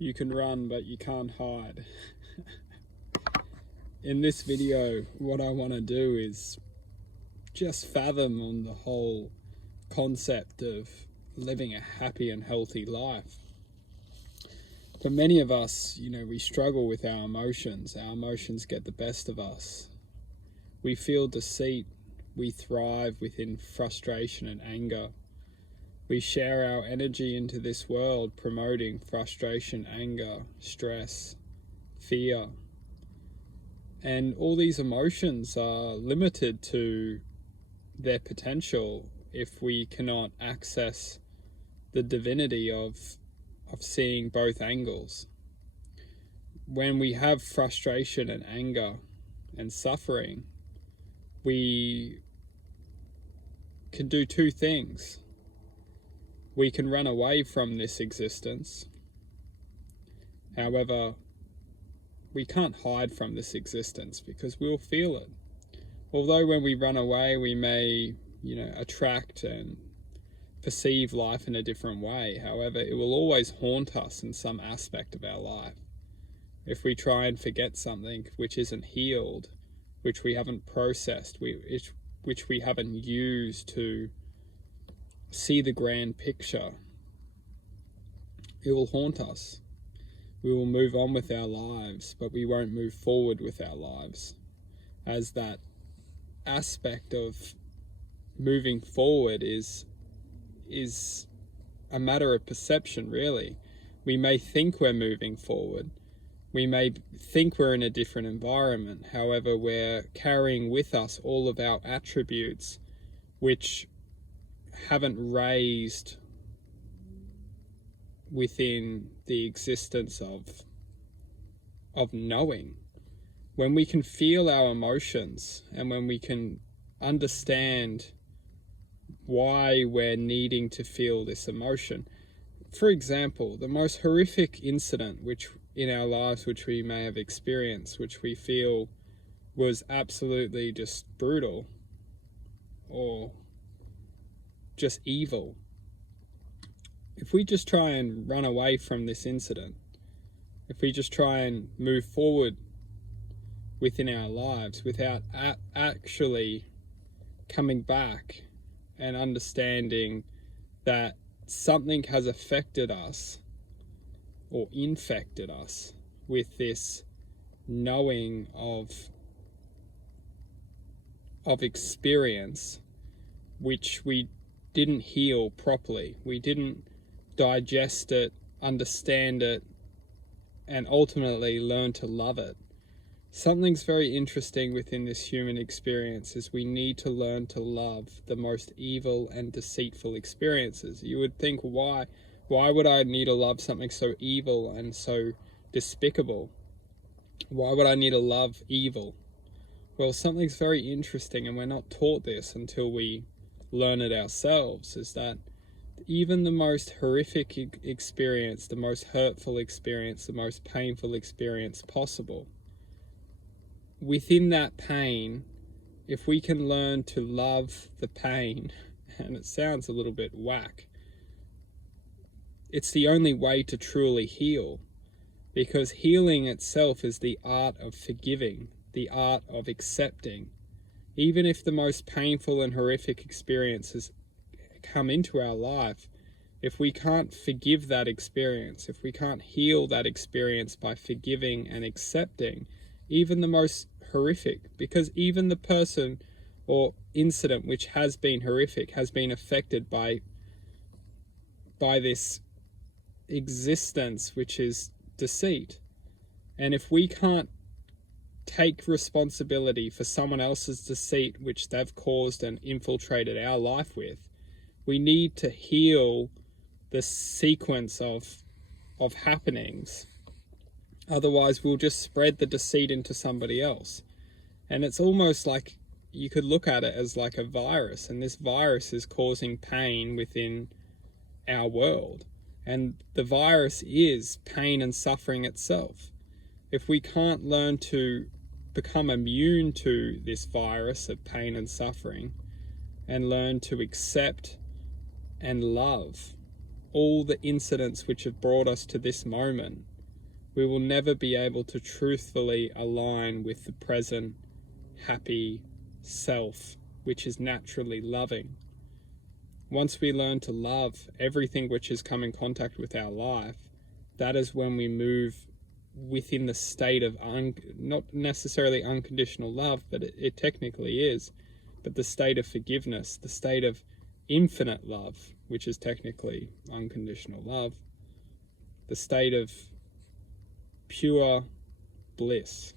You can run, but you can't hide. In this video, what I want to do is just fathom on the whole concept of living a happy and healthy life. For many of us, we struggle with our emotions. Our emotions get the best of us. We feel deceit. We thrive within frustration and anger. We share our energy into this world promoting frustration, anger, stress, fear. And all these emotions are limited to their potential if we cannot access the divinity of seeing both angles. When we have frustration and anger and suffering, we can do two things. We can run away from this existence. However, we can't hide from this existence because we'll feel it. Although when we run away, we may, attract and perceive life in a different way. However, it will always haunt us in some aspect of our life. If we try and forget something which isn't healed, which we haven't processed, which we haven't used to see the grand picture, it will haunt us. We will move on with our lives, but we won't move forward with our lives. As that aspect of moving forward is a matter of perception, really. We may think we're moving forward. We may think we're in a different environment. However, we're carrying with us all of our attributes which haven't raised within the existence of knowing. When we can feel our emotions and when we can understand why we're needing to feel this emotion. For example, the most horrific incident which in our lives which we may have experienced, which we feel was absolutely just brutal or just evil. If we just try and run away from this incident, if we just try and move forward within our lives without actually coming back and understanding that something has affected us or infected us with this knowing of experience which we didn't heal properly. We didn't digest it, understand it, and ultimately learn to love it. Something's very interesting within this human experience is we need to learn to love the most evil and deceitful experiences. You would think, why would I need to love something so evil and so despicable? Why would I need to love evil? Well, something's very interesting, and we're not taught this until we learn it ourselves, is that even the most horrific experience, the most hurtful experience, the most painful experience possible, within that pain, if we can learn to love the pain, and it sounds a little bit whack, it's the only way to truly heal, because healing itself is the art of forgiving, the art of accepting. Even if the most painful and horrific experiences come into our life, if we can't forgive that experience, if we can't heal that experience by forgiving and accepting, even the most horrific, because even the person or incident which has been horrific has been affected by this existence which is deceit. And if we can't take responsibility for someone else's deceit which they've caused and infiltrated our life with, we need to heal the sequence of happenings. Otherwise, we'll just spread the deceit into somebody else. And it's almost like you could look at it as like a virus, and this virus is causing pain within our world. And the virus is pain and suffering itself. If we can't learn to become immune to this virus of pain and suffering and learn to accept and love all the incidents which have brought us to this moment, we will never be able to truthfully align with the present happy self, which is naturally loving. Once we learn to love everything which has come in contact with our life, that is when we move within the state of not necessarily unconditional love, but it technically is, but the state of forgiveness, the state of infinite love, which is technically unconditional love, the state of pure bliss.